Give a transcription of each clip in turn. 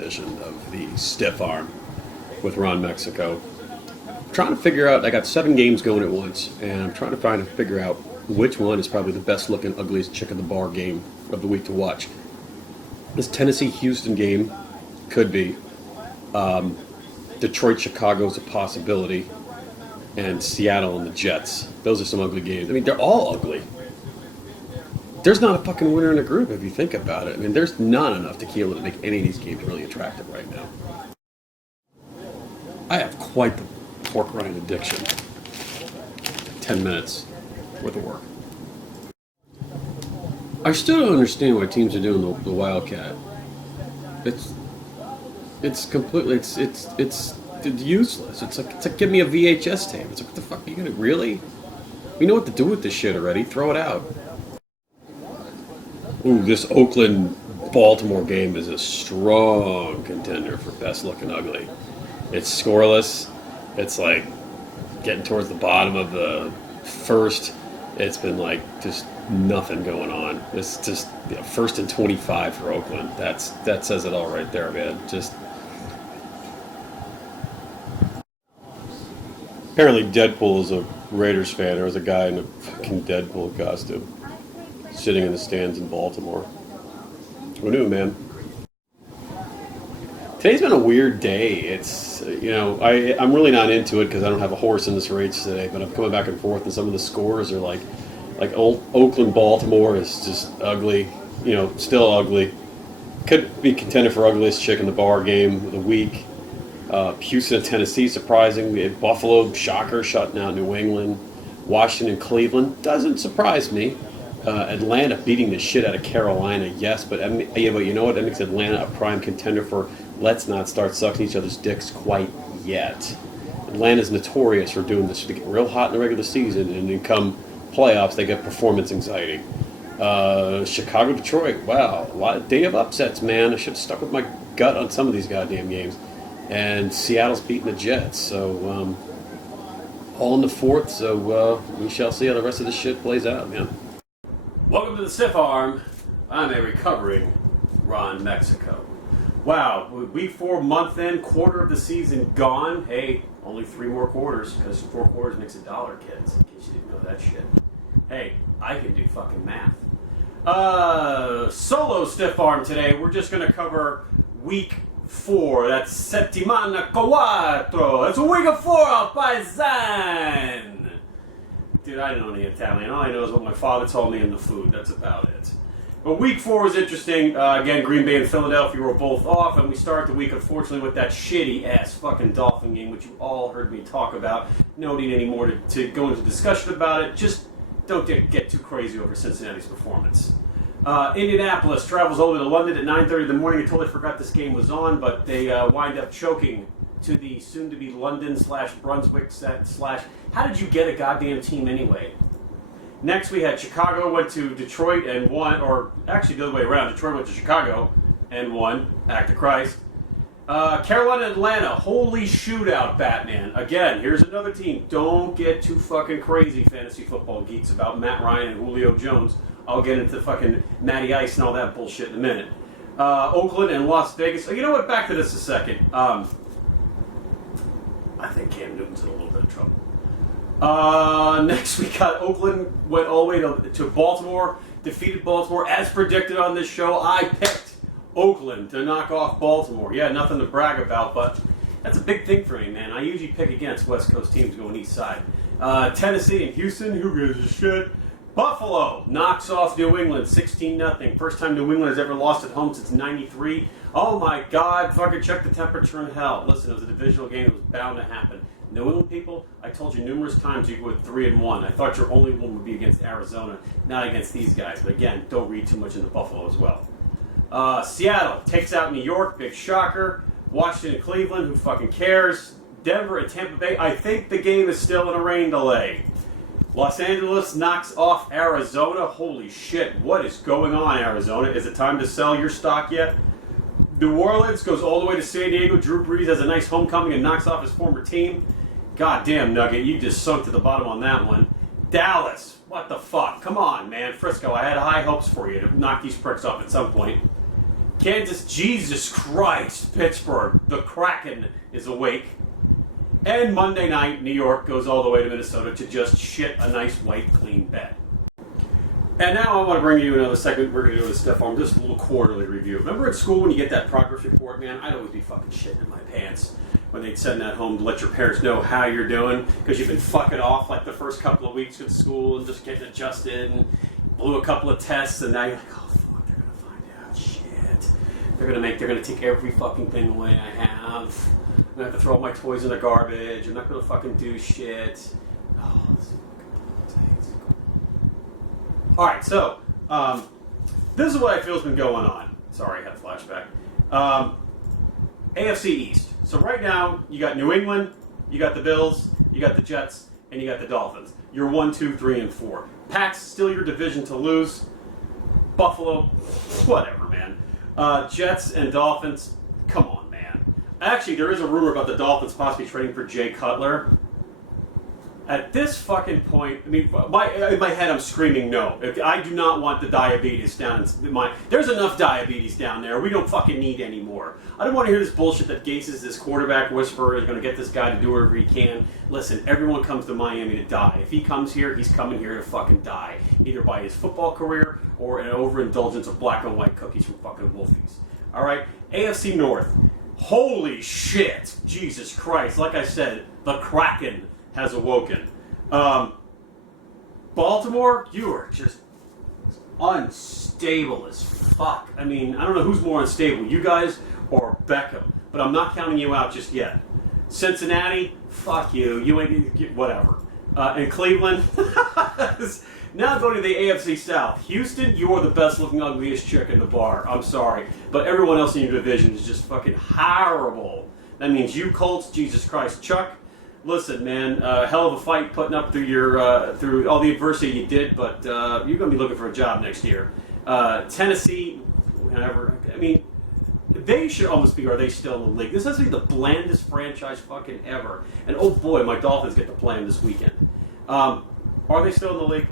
edition of the Stiff Arm with Ron Mexico. I'm trying to figure out, I got 7 games going at once, and I'm trying to figure out which one is probably the best looking, ugliest chick in the bar game of the week to watch. This Tennessee-Houston game could be. Detroit-Chicago is a possibility. And Seattle and the Jets. Those are some ugly games. I mean, they're all ugly. There's not a fucking winner in the group if you think about it. I mean, there's not enough tequila to make any of these games really attractive right now. I have quite the pork rind addiction. 10 minutes worth of work. I still don't understand why teams are doing the Wildcat. It's completely it's useless. It's like give me a VHS tape. It's like, what the fuck are you gonna really? We know what to do with this shit already. Throw it out. Ooh, this Oakland-Baltimore game is a strong contender for best looking ugly. It's scoreless. It's like getting towards the bottom of the first. It's been like just nothing going on. It's just first and 25 for Oakland. That says it all right there, man. Just apparently Deadpool is a Raiders fan. There was a guy in a fucking Deadpool costume sitting in the stands in Baltimore. Who knew, man? Today's been a weird day. It's, I'm really not into it because I don't have a horse in this race today, but I'm coming back and forth, and some of the scores are like old Oakland, Baltimore is just ugly, still ugly. Could be contender for ugliest chick in the bar game of the week. Houston and Tennessee, surprising. Buffalo, shocker, shutting out New England. Washington, Cleveland, doesn't surprise me. Atlanta beating the shit out of Carolina, yes, but you know what? That makes Atlanta a prime contender for let's not start sucking each other's dicks quite yet. Atlanta's notorious for doing this. They get real hot in the regular season, and then come playoffs, they get performance anxiety. Chicago, Detroit, wow, a lot of day of upsets, man. I should have stuck with my gut on some of these goddamn games. And Seattle's beating the Jets, so all in the fourth, so we shall see how the rest of this shit plays out, man. Welcome to the Stiff Arm. I'm a recovering Ron Mexico. Wow, week 4, month end, quarter of the season gone. Hey, only 3 more quarters, because 4 quarters makes $1, kids, in case you didn't know that shit. Hey, I can do fucking math. Solo Stiff Arm today. We're just going to cover week 4. That's settimana quattro. That's week 4, paisan. Dude, I don't know any Italian. All I know is what my father told me in the food. That's about it. But week 4 was interesting. Again, Green Bay and Philadelphia were both off, and we start the week, unfortunately, with that shitty-ass fucking Dolphin game, which you all heard me talk about. No need anymore to go into discussion about it. Just don't get too crazy over Cincinnati's performance. Indianapolis travels over to London at 9:30 in the morning. I totally forgot this game was on, but they wind up choking to the soon-to-be London/Brunswick / how did you get a goddamn team anyway? Next we had Chicago went to Detroit and won, or actually the other way around. Detroit went to Chicago and won. Act of Christ. Carolina and Atlanta, holy shootout, Batman. Again, here's another team. Don't get too fucking crazy, fantasy football geeks, about Matt Ryan and Julio Jones. I'll get into fucking Matty Ice and all that bullshit in a minute. Oakland and Las Vegas. Oh, you know what? Back to this a second. I think Cam Newton's in a little bit of trouble. Next we got Oakland, went all the way to Baltimore, defeated Baltimore. As predicted on this show, I picked Oakland to knock off Baltimore. Yeah, nothing to brag about, but that's a big thing for me, man. I usually pick against West Coast teams going east side. Tennessee and Houston, who gives a shit? Buffalo knocks off New England 16-0. First time New England has ever lost at home since '93. Oh my God, fucking check the temperature in hell. Listen, it was a divisional game. It was bound to happen. New England people, I told you numerous times you go with 3-1. I thought your only one would be against Arizona, not against these guys. But again, don't read too much into Buffalo as well. Seattle takes out New York, big shocker. Washington and Cleveland, who fucking cares? Denver and Tampa Bay, I think the game is still in a rain delay. Los Angeles knocks off Arizona. Holy shit, what is going on, Arizona? Is it time to sell your stock yet? New Orleans goes all the way to San Diego. Drew Brees has a nice homecoming and knocks off his former team. God damn, Nugget, you just sunk to the bottom on that one. Dallas, what the fuck? Come on, man. Frisco, I had high hopes for you to knock these pricks off at some point. Kansas, Jesus Christ, Pittsburgh, the Kraken is awake. And Monday night, New York goes all the way to Minnesota to just shit a nice, white, clean bed. And now I want to bring you another segment. We're going to do this stuff on just a little quarterly review. Remember at school when you get that progress report, man? I'd always be fucking shitting in my pants when they'd send that home to let your parents know how you're doing, because you've been fucking off like the first couple of weeks at school and just getting adjusted and blew a couple of tests, and now you're like, oh fuck, they're going to find out. Shit. They're going to take every fucking thing away I have. I'm going to have to throw all my toys in the garbage. I'm not going to fucking do shit. Oh, this is fucking politics. Alright, so, this is what I feel has been going on. Sorry, I had a flashback. AFC East. So right now, you got New England, you got the Bills, you got the Jets, and you got the Dolphins. You're 1, 2, 3, and 4. Pats, still your division to lose. Buffalo, whatever, man. Jets and Dolphins, come on, man. Actually, there is a rumor about the Dolphins possibly trading for Jay Cutler. At this fucking point, I mean, in my head, I'm screaming no. I do not want the diabetes down in my... There's enough diabetes down there. We don't fucking need any more. I don't want to hear this bullshit that Gase is this quarterback whisperer, is going to get this guy to do whatever he can. Listen, everyone comes to Miami to die. If he comes here, he's coming here to fucking die. Either by his football career or an overindulgence of black and white cookies from fucking Wolfies. Alright? AFC North. Holy shit. Jesus Christ. Like I said, the Kraken has awoken. Baltimore, you are just unstable as fuck. I mean, I don't know who's more unstable, you guys or Beckham, but I'm not counting you out just yet. Cincinnati, fuck you. You ain't, whatever. And Cleveland, now going to the AFC South. Houston, you're the best looking, ugliest chick in the bar. I'm sorry. But everyone else in your division is just fucking horrible. That means you Colts, Jesus Christ. Chuck, listen, man, hell of a fight putting up through your through all the adversity you did, but you're going to be looking for a job next year. Tennessee, whatever. I mean, they should almost be, are they still in the league? This has to be the blandest franchise fucking ever. And oh boy, my Dolphins get to play them this weekend. Are they still in the league?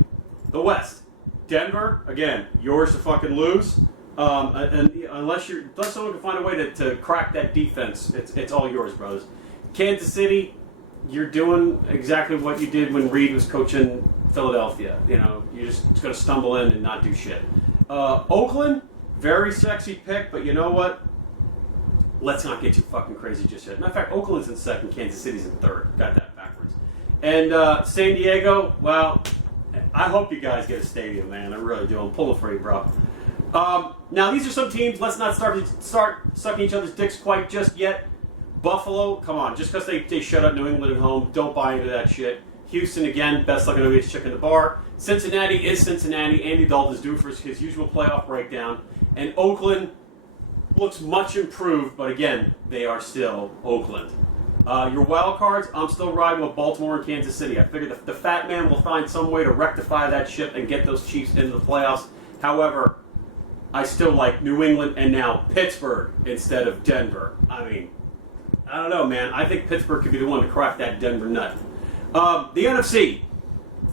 The West. Denver, again, yours to fucking lose. And unless someone can find a way to crack that defense, it's all yours, brothers. Kansas City, you're doing exactly what you did when Reed was coaching Philadelphia. You know, you're just going to stumble in and not do shit. Oakland, very sexy pick, but you know what? Let's not get too fucking crazy just yet. Matter of fact, Oakland's in second, Kansas City's in third. Got that backwards. And San Diego, well, I hope you guys get a stadium, man. I really do. I'm pulling for you, bro. Now, these are some teams. Let's not start sucking each other's dicks quite just yet. Buffalo, come on. Just because they shut out New England at home, don't buy into that shit. Houston, again, best looking ugly chick in the bar. Cincinnati is Cincinnati. Andy Dalton's due for his usual playoff breakdown. And Oakland looks much improved, but again, they are still Oakland. Your wild cards, I'm still riding with Baltimore and Kansas City. I figure the fat man will find some way to rectify that ship and get those Chiefs into the playoffs. However, I still like New England and now Pittsburgh instead of Denver. I mean, I don't know, man. I think Pittsburgh could be the one to crack that Denver nut. The NFC,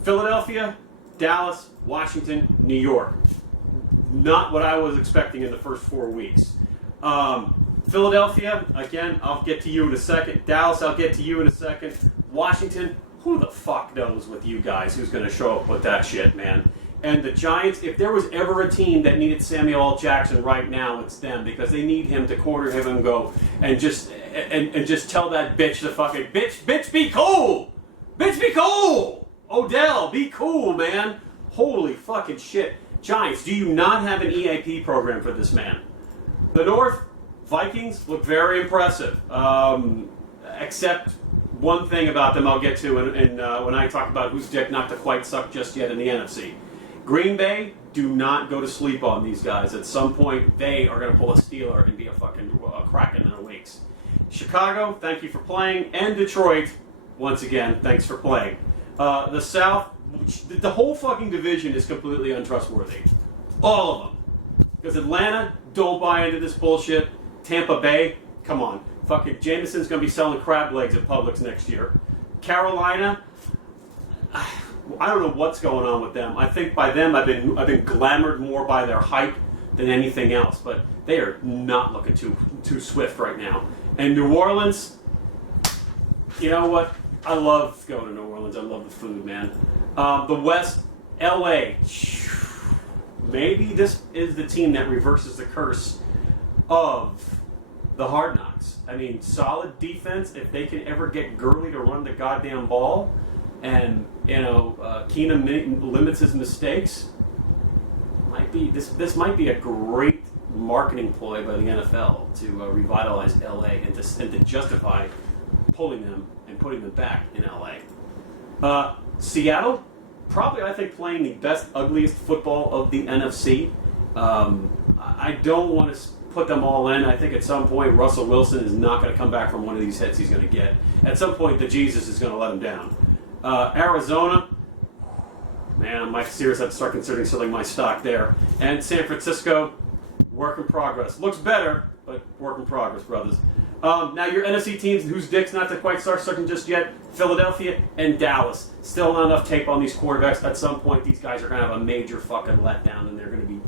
Philadelphia, Dallas, Washington, New York. Not what I was expecting in the first 4 weeks. Philadelphia, again, I'll get to you in a second. Dallas, I'll get to you in a second. Washington, who the fuck knows with you guys who's going to show up with that shit, man. And the Giants, if there was ever a team that needed Samuel L. Jackson right now, it's them, because they need him to corner him and go and just tell that bitch to fucking bitch be cool, bitch be cool, Odell be cool, man. Holy fucking shit, Giants, do you not have an EAP program for this man? The North, Vikings look very impressive, except one thing about them I'll get to when I talk about whose dick not to quite suck just yet in the NFC. Green Bay, do not go to sleep on these guys. At some point, they are going to pull a Steeler and be a fucking Kraken in a weeks. Chicago, thank you for playing. And Detroit, once again, thanks for playing. The South, the whole fucking division is completely untrustworthy. All of them. Because Atlanta, don't buy into this bullshit. Tampa Bay, come on. Fucking Jameson's going to be selling crab legs at Publix next year. Carolina, I don't know what's going on with them. I think by them I've been glamored more by their hype than anything else. But They are not looking too swift right now. And New Orleans, you know what? I love going to New Orleans. I love the food, man. The West, LA. Maybe this is the team that reverses the curse of the Hard Knocks. I mean, solid defense. If they can ever get Gurley to run the goddamn ball, and Keenum limits his mistakes, this might be a great marketing ploy by the NFL to revitalize LA and to justify pulling them and putting them back in LA. Seattle, probably I think playing the best, ugliest football of the NFC. I don't want to put them all in. I think at some point Russell Wilson is not going to come back from one of these hits he's going to get. At some point the Jesus is going to let him down. Arizona, man, I might seriously have to start considering selling my stock there. And San Francisco, work in progress. Looks better, but work in progress, brothers. Now your NFC teams whose dicks not to quite start sucking just yet, Philadelphia and Dallas. Still not enough tape on these quarterbacks. At some point these guys are going to have a major fucking letdown and they're going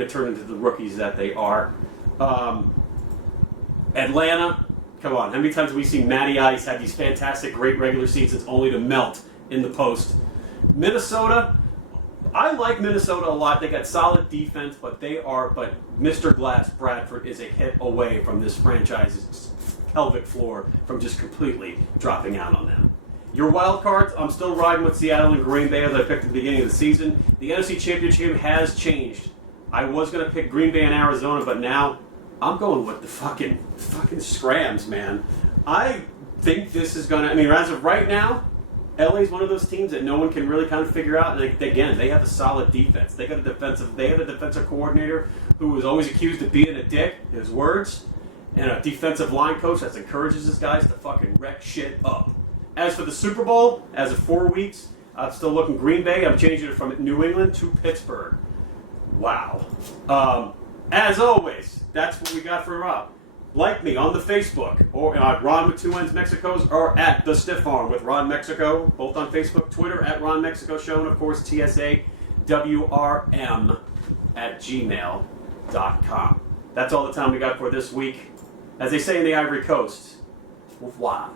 to turn into the rookies that they are. Atlanta, come on. How many times have we seen Matty Ice have these fantastic, great regular seasons only to melt in the post? Minnesota, I like Minnesota a lot. They got solid defense, but Mr. Glass Bradford is a hit away from this franchise's pelvic floor from just completely dropping out on them. Your wild cards, I'm still riding with Seattle and Green Bay as I picked at the beginning of the season. The NFC Championship game has changed. I was going to pick Green Bay and Arizona, but now I'm going with the fucking Scrams, man. I think this is going to, as of right now, LA's one of those teams that no one can really kind of figure out. And again, they have a solid defense. They have a defensive coordinator who was always accused of being a dick, his words, and a defensive line coach that encourages his guys to fucking wreck shit up. As for the Super Bowl, as of 4 weeks, I'm still looking Green Bay. I'm changing it from New England to Pittsburgh. Wow. As always, that's what we got for Rob. Like me on the Facebook, or Ron with 2 N's Mexico's, or at The Stiff Arm with Ron Mexico, both on Facebook, Twitter, at Ron Mexico Show, and of course, TSAwRM at gmail.com. That's all the time we got for this week. As they say in the Ivory Coast, au revoir.